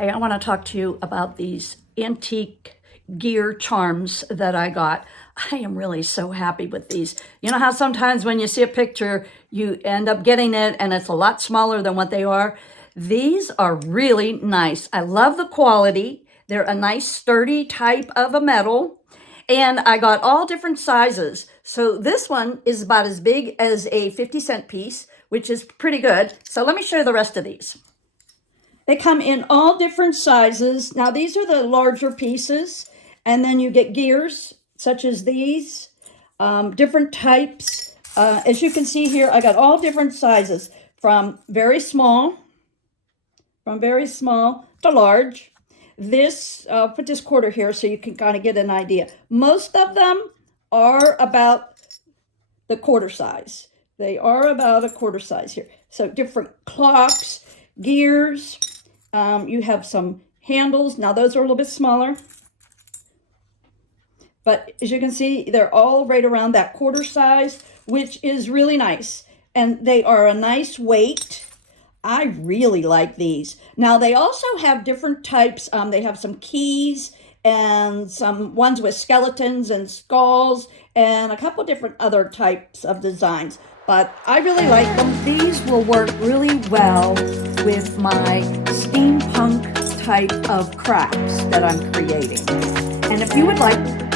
Hey, I want to talk to you about these antique gear charms that I got. I am really so happy with these. You know how sometimes when you see a picture, you end up getting it and it's a lot smaller than what they are? These are really nice. I love the quality. They're a nice sturdy type of a metal. And I got all different sizes. So this one is about as big as a 50-cent piece, which is pretty good. So let me show you the rest of these. They come in all different sizes. Now, these are the larger pieces, and then you get gears such as these, different types. As you can see here, I got all different sizes from very small to large. This, put this quarter here so you can kind of get an idea. Most of them are about the quarter size. They are about a quarter size here. So different clocks, gears. You have some handles. Now those are a little bit smaller. But as you can see, they're all right around that quarter size, which is really nice. And they are a nice weight. I really like these. Now they also have different types. They have some keys and some ones with skeletons and skulls and a couple different other types of designs. But I really like them. These will work really well with my steampunk type of crafts that I'm creating. And if you would like